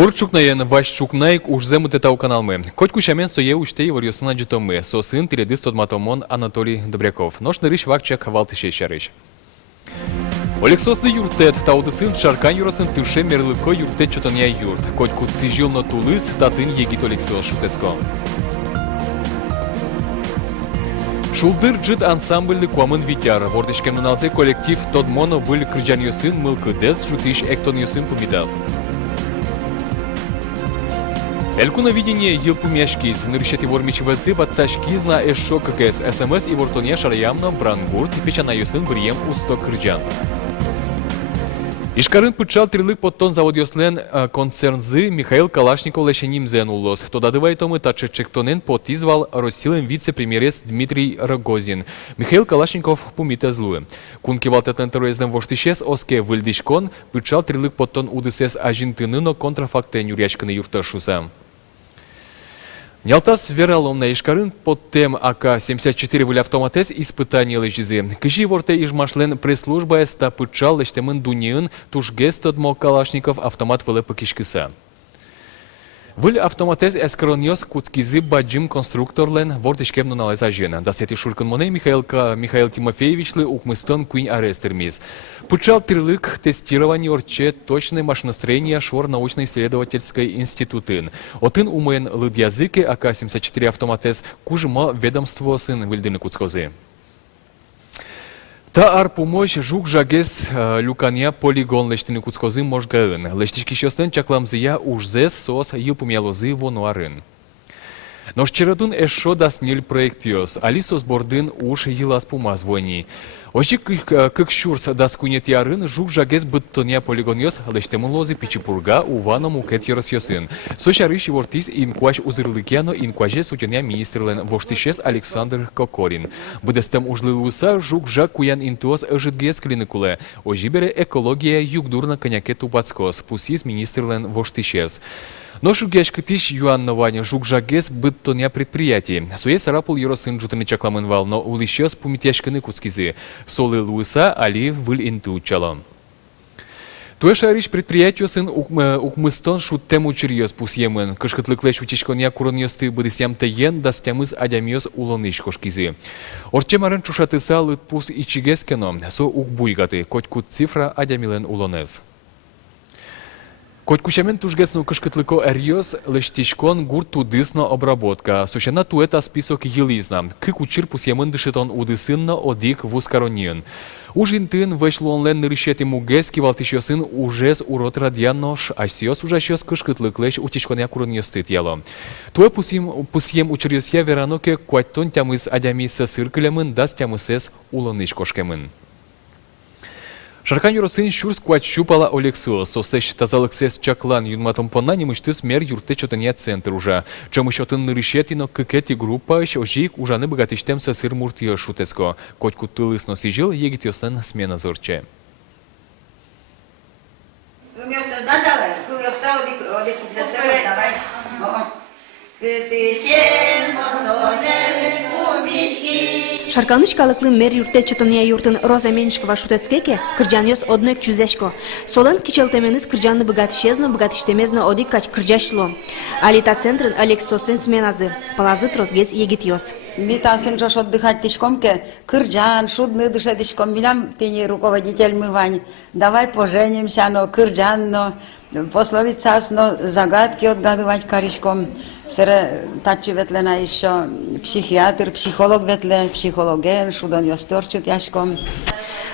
Борчукнаєн Ващукнайк уж земути та у каналми. Коть кущамен соє учтей варюсына джитомы. Сосын тиредис тодматомон Анатолий Добряков. Нож нырыш вакчак валтыше шарыш. Олексосны юртет таудысын шаркан юросын тыше мерлыко юртет чотония юрт. Коть кутсижил на тулыс татын егит Олексос шутецко. Шулдыр джит ансамбльны куамын витяр. Вордышкем налзе коллектив тодмоно выль крыджан юсын мылкы дез жутыш эктон юсын пумидас. Элькуна видение елпу мяшкиз, нырщет и вормич вэзы ватсашкиз на эшо ККС, СМС и вортоне шараямна брангурт и печана юсын вырьем усто крыджан. Ишкарын пычал трилык подтон завод ёслен концернзы Михаил Калашников лещеним зенуллос. Тода дывайтомы тачечектонен потизвал Россилен вице-премьерес Дмитрий Рогозин. Михаил Калашников пумите злуе. Кункивал тетентеруезден воштишес оске выльдишкон пычал трилык подтон удысес ажинтыныно контрафактен юрячканы юрташуса. Нялтас вераломна Ишкарын под тем АК-74 выль автоматес испытание лежизы. Кыжи ворте ижмашлен пресс-служба эста пычал лештемын дуниын тушгес тодмо Калашников автомат вылы пакишкиса. Выль автоматез эскроньос куцкизы баджим конструкторлен вортишкем налеза жена. Дасети шуркан моне Михаил Тимофеевичлы укмыстон куин арестермиз. Пычал трилык тестирование орче точное машиностроение швор научно-исследовательской институтын. Отын умоен лыд языке АК-74 автоматез кужма ведомство сын выльдыны куцкозы. Та ар помощь жук жагес люкания полигон лештины куцкозы можгаын. Лештички шостен чакламзыя ужзес сос елпумялозы вонуарын. Но щерадун эшо дасниль проектиос, алисос бордын уж елас пумазвони. Ожи кыкшурс даскунет ярын жук жагес быттония полигониос лештемын лозы пичипурга увано мукет йоросьосын. Сошарыш вортис инкуаш узырлыкяно инкуаже сутеня министрлен воштишес Александр Кокорин. Быдестем ужлылуса жук жак куян интуос ыжытгес клиникуле. Ожибере экология югдурна коняке тупацкос, пусис министрлен воштишес. Но шугешкытиш юаннование жук-жагес быттоня предприятий. Суе сарапул йоросын джутыны чакламынвал, но улищес пумитяшканы куцкизы. Солы луиса али выль инту чалом. Туэ шариш предприятию сын укмыстон шуттему чирьёс пусьемын. Кышкытлыклэш учичконя куроньёсты быдысям тэйен дастямыз адямьёс улоныш кошкизы. Орчемарын чушатыса лытпус ичигескено, со укбуйгаты, коть кут цифра адямилен улонез. Коть кучамен тужгесно кышкытлыко эрьёс лештичкон гурту дысно обработка. Сущена туэта список елизна. Кык учир пусьемын дышитон удысынно одик вускароньын. Ужинтын вэшлонлен нырышети мугески валтышёсын ужес урот радьянош, асиос ужащёс кышкытлыклэш утичконя курыньёстыт яло. Туэ пусьем учирьёсья вераноке куаттон тямыз адямиса сыркылемын даст тямысес улоныш кошкемын. Шаркан юросын шурс куат щупала Олексу. Сосещ тазалыксес чаклан юнматом понани мыштыс мер юрте чотания центр уже. Чем еще тын нырышетино кыкети группа ожик ужаны богатыштем сыр муртио шутеско. Коть кутылысно сижил егит ёсен смена зорче. Шарканыш калыклы мер юрте чотония юртын Роза Меньшкова шутецкеке кырджаньёс одной кчузешко. Солен кичелтеменыз кырджанны богатыштемезно одик кать кырджашло. Алита центрын Алекс Сосен сменазы. Палазы трозгез егитьёс. Митасен жош отдыхать тишкомке, кырджан, шудны дыша тишком, милям тени руководитель мывань. Давай поженимся, но кырджан, но пословица, но загадки отгадывать коришком. Сere тачи ветлена еще психиатр, психолог ветле, психологен, шудон ёсторчит яшком.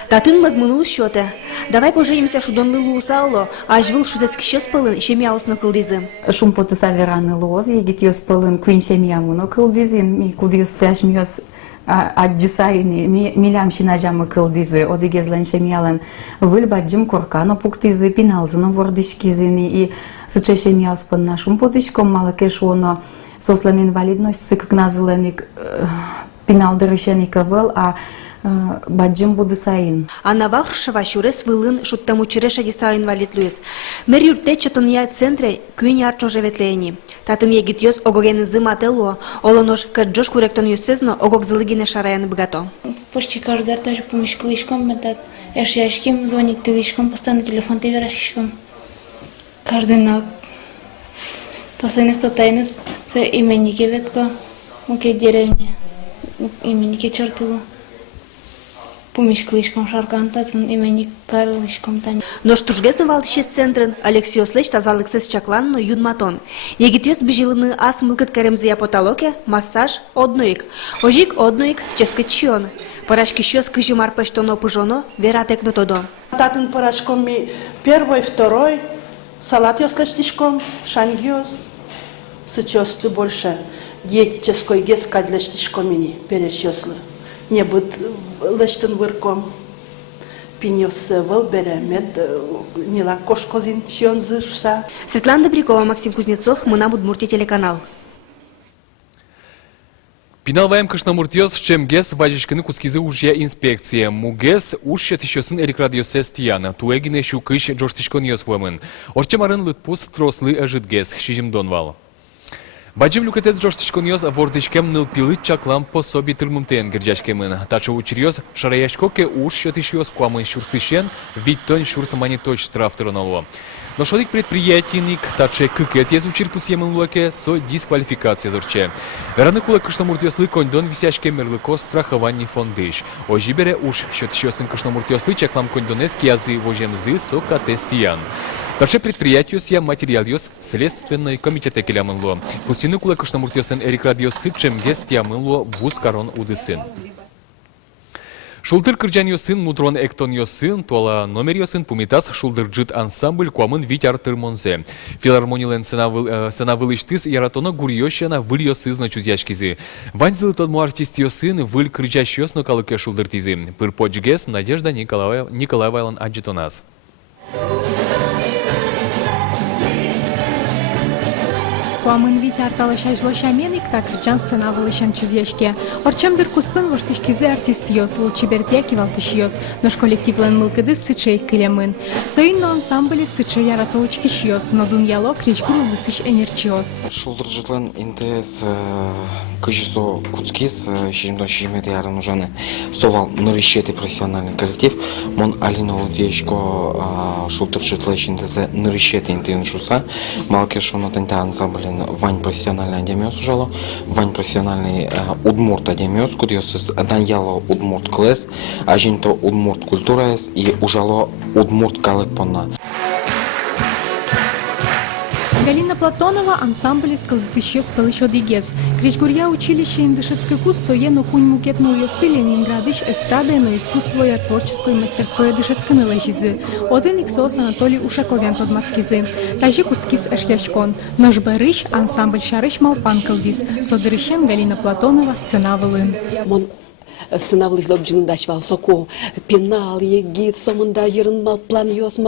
Татын мазмыну счёте. Давай поженимся шудонлы луусалло, а жвыл шутецки щёс пылын шемяусно кылдизы. Шум потыса вераны лоз, егит ёс пылын куин шемяуно кылдизин, ми кулдиёс сэшмёс аджисайни, милям шинажамы кылдизы, одигезлен шемялен выль баджим коркано пуктизы, пиналзыно вордишкизини и сыче шемяус пынна шум потышком малакеш оно сослен инвалидность сыкык назыленик пиналдырышеника выл, а баджим будысайын. Анна Вахрушева щурес вылын шуттаму чиреша диса инвалид луес. Мер юрте чотония центре куин ярчо живетлени. Татын егит ёс огогены зымателуо, олонош каджош куректон ёсезно огог зылыгине шараяны богато. Почти каждый раз даже помощь клышком, это яшким звонит тылышком, постоянно телефон ты верашком. Каждый на Последний статайнес се именники ветко, муке деревне, именники чертило. Помешклишком шаркантатын именник Карлышком тань. Но штужгесны валтышес центрын Алексиослеч тазалыксыз чакланно юнматон. Егитёс бжилыны ас мылкыт каремзия потолоке, массаж одноик. Ожик одноик ческачион. Парашки щёс кыжим арпештоно пыжоно, вератекно тодо. Татын порошком ми первый, второй, салат ёслештишком, шангиос, сычёсты больше, диетической геска для штишком мини перещёслы. Не будет лештын вырком, пинёс выл беремет, не лакошко зинчон зышса. Светлана Добрякова, Максим Кузнецов, Мына Удмуртия телеканал. Пиналваем кышнамуртиос чемгес вajishkini куцкизы ужья инспекция. Мугес ушья тищосын эрикрадиосес тияна. Туэгине шукыш джорштишкониос вымын. Орчемарын лытпус трослы ажитгес. Шижим донвал. Баджим люкетец джорштишкониос вордышкем нылпилы чаклам пособи тырмумтен гирджашкемын. Тача учриос шараяшкоке ушья тищиос куамын шурсышен, виттон шурсамани точ штраф тыронало. Но шодик предприятийник таче кыкет езучир пусьемын луаке со дисквалификация зорче. Вераны кула кышнамуртиослы кондон висяшке мерлыко страхований фондыш. Ожибере уж счет щосын кышнамуртиослы чаклам кондонески язы вожемзы со катестиян. Таче предприятиос я материалиос следственной комитете келямынло. Пусины кула кышнамуртиосын эрикрадиосы чемгес тиямынло вуз карон удысын. Шулдыр кырджаньосын мудрон эктоньосын, туала номерьосын пумитас шулдырджит ансамбль куамын витяр тырмонзе. Филармонилен сенавылыштыс яратона гурьёщана выльёсызна чузяшкизы. Ванзылы тодму артистьосын выль кырджащёсно калыке шулдыртизы. Пырпочгес Надежда Николаевайлан аджитонас. Куамын вить арталашай жлошаменик так рычан сцена вылышан чузешке. Орчемдыр куспын воштышкизе артистиос, лучибертяки валтышиос, наш коллективлен мылкыды сычей кылямын. Соинно ансамбле сычей яратоучки шиос, но дуньяло кричкуру дысыш энерчиос. Шулдыржытлан интес кыжисо куцкиз, шижимдон шижимеде ярын ужаны совал нырышети профессиональный коллектив, мон Алина Лудеечко шулдыржытлаш интезе нырышети интен шуса, малке шоно тента ансамблен Вань профессиональный адемиос ужало, Вань профессиональный удмурт адемиос, кудиос даньяло удмурт клес, а жинто удмурт культураес и ужало удмурт калык понна. Галина Платонова ансамбль из Калдытыщёс пылыщо дигез. Кричгурья училище индышецкой кус соено кунь мукетну ёсты Ленинградыш эстрады на искусство и творческой мастерской дышецкой належизы. Один иксос Анатолий Ушаковян подмацкизы. Тажи куцкиз эшьяшкон. Нож барыш ансамбль шарыш малпан калдиз. Содырыщен Галина Платонова сцена вылын. Сынавлыш лобджин дашвал соко пенал егит сомында ерын малпан йос,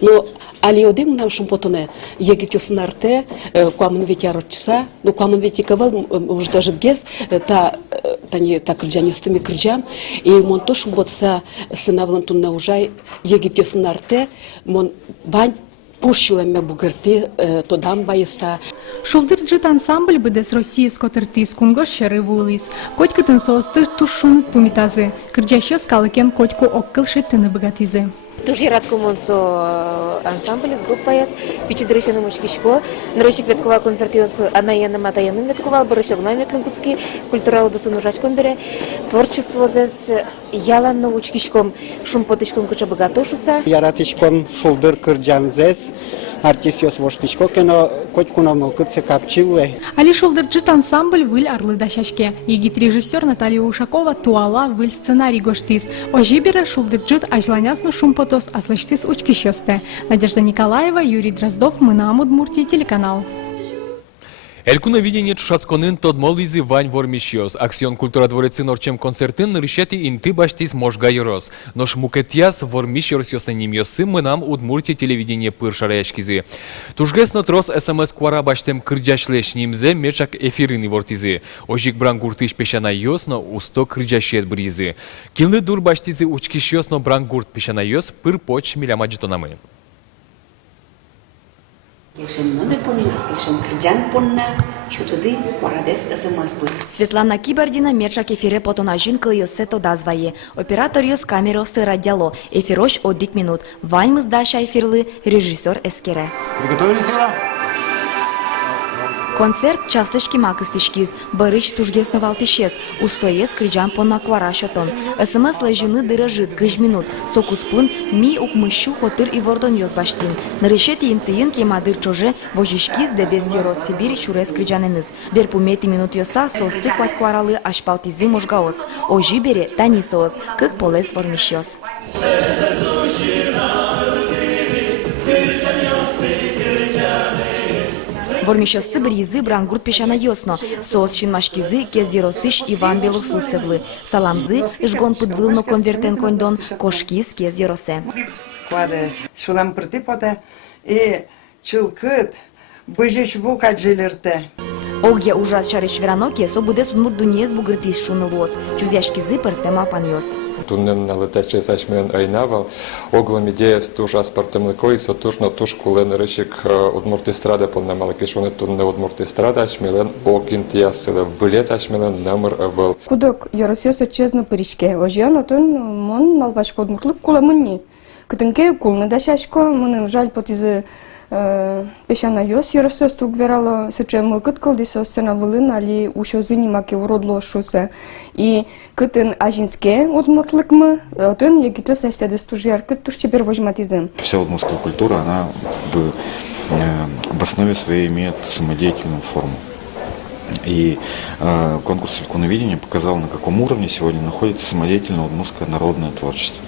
но алиодин нам шумпотоне егит йоснарте куамын ветярочса, но куамын ветикавал уже даже гес та кырджаньястыми кырджам и мон то шумботса сынавлын тунна ужай егит йоснарте мон бань пушиламе бугерти тодам байса. Шулдырджит ансамбль быдес России скотыртис кунгош шеры вулис. Котькатын соосты тушшунут пумитазы. Кырджащёс калыкен котьку оккылши тыны богатизы. Туж раткумон со ансамбль с группаяс пичидрышеным учкишко, нарочик веткова концертиос анаянным атаянным ветковал, барышогной ветлым куски, культура удосын ужачком бере, творчество зес яланно учкишком, шумпотычком куча богатошуса. Яратышком шулдыр кырджам зес, артистиос воштышко кено котькуно мылкытse капчилуэ. Али шулдырджит ансамбль выль орлы дашашке. Егит режиссер Наталья Ушакова туала выль сценарий гоштиз. Ожибера шулдырджит ажланясно шумпотос аслыштиз учкишёсте. Надежда Николаева, Юрий Дроздов, Мына Удмуртия телеканал. Элькуна видение чушасконын тодмол визи вань вормишиос. Аксион культура дворецин орчем концертын нарышети инты баштиз можга йорос. Нош мукетьяс вормишиос йосненимьосы Мынам Удмуртия телевидение пыр шараяшкизи. Тужгес нотрос СМС квара баштем кырджашлеш нимзе мечак эфирыны вортизи. Ожик брангуртыш пешана йосно усто кырджашет бризы. Кинлы дур баштизи учкиш йосно брангурт пешана йос пыр поч милямаджитонамы. Светлана Кибардина мечак эфире потонажин клыёссе тодазвае. Оператор ёс камерасы радиало. Эфирош одик минут. Ваньмыз даша эфирлы режиссер эскере. Приготовились, Концерт частышки макыстышкиз, барыч тужгесно валтышез, устоез крыджан понаквара шотон. СМС лежины дырыжит, 5 минут, сокуспун ми укмыщу хотыр и вордон ёзбаштин. Нарышети интыин кемадыр чоже, вожишкиз де без дерос Сибирь чурез крыджаненыз. Бер пумети минут ёса состы кваралы ашпалтизы можгаоз. Ожи бере танисоз, как полез вормищёз. Вормищёсты бризы брангурт пешана ёсно, соос шинмашкизы кезеросыш Иван Белослуцевлы, саламзы жгон подвылно конвертен кондон кошкиз кезеросе. Кварес, шулам притипоте и чилкыт, быжиш вухать жилерте. Огья ужас чарыш вераноке, собуде судмур дуньез бугртиш шунылоз, чузяшкизы пыртем алпаньёз. Туннен на летаче сачмен айнавал, оглом идея стужа спортем лекой, сотужно туш кулен речик от муртистрада понна малакишоне тунне от муртистрада ачмелен окинтия силе вылет ачмелен намыр авал. Кудок яросёс честно паришке, ожьян отон мон малбашко от муртлык куламынни. Кытынке кулны дашашко, мыным жаль потизы пешана ёс яросёс тук верало сыче мылкыт кылдисо сена вылын али ушо зынимаке уродло шусе. И кытын ажинске от муртлыкмы, отын егитёс айседес тужьяр кыт туш чепер вожматизм. Вся удмуртская культура, она в основе своей имеет самодеятельную форму. И конкурс иконоведения показал, на каком уровне сегодня находится самодеятельное удмуртское народное творчество.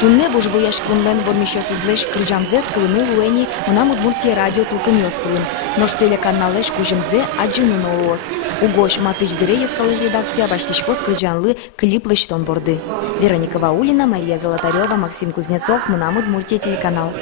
Тунне вожвояш кунлен вормищёс излеш крыджамзе скылыны луэни мунам удмуртия радио тулкым ёсвылын. Но что телеканалеш кужемзе аджинын олоз. Угош матыч дыре ескалы редакция баштишко скрыджанлы клип лыштон борды. Вероника Ваулина, Мария Золотарева, Максим Кузнецов, мунам удмуртия телеканал.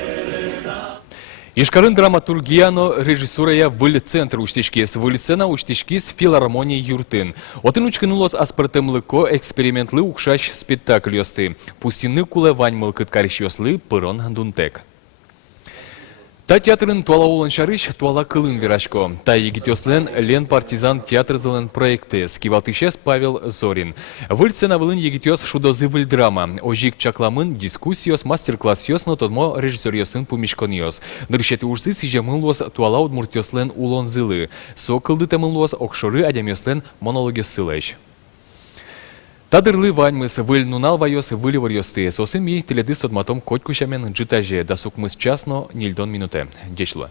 Ишкарын драматургияно режиссурая выль центр уштишкис, выль сцена уштишкис филармонии юртын. Отын учкынулос аспартымлыко экспериментлы укшаш спектакль ёсты. Пустины куле ваньмыл кыткарыш ёслы пырон дунтек. Та театрын туала улын шарыш, туала кылын верашко. Та егитёслен лен партизан театр зылын проекты. Скивалтышес Павел Зорин. Выль сцена вылын егитёс шудозы выль драма. Ожик чакламын дискуссиос, мастер-класс ёсно, тодмо режиссер ёсын пумишкон ёс. Нырышеты ужзы сижемылос туала удмуртёслен улон зылы. Сокылды темылос окшоры адям ёслен монологи сылэш. Тадырлы ваньмыс выль нунал вайос выливар ёсты. Сосын ми теледыс тотматом котькушамен джитаже. Дасук мыс часно нильдон минуте. Дечло.